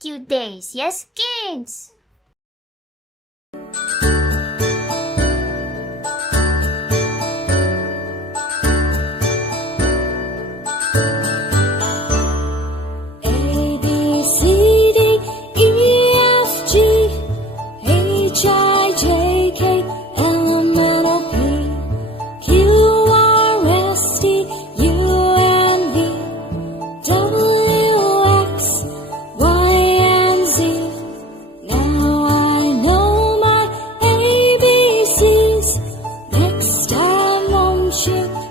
cute days. Yes, kids?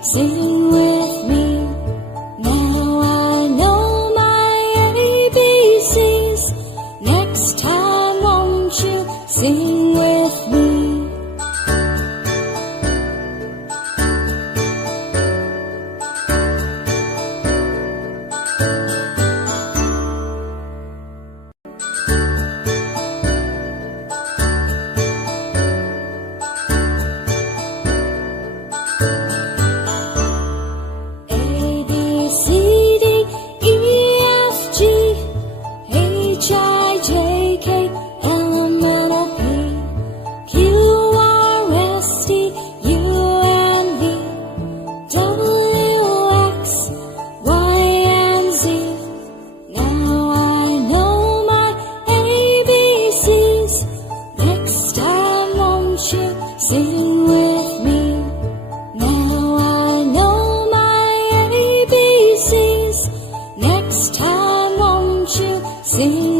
Sing with me. Now I know my ABCs. Next time, won't you sing with me? Sing with me. Now I know my ABCs. Next time, won't you sing?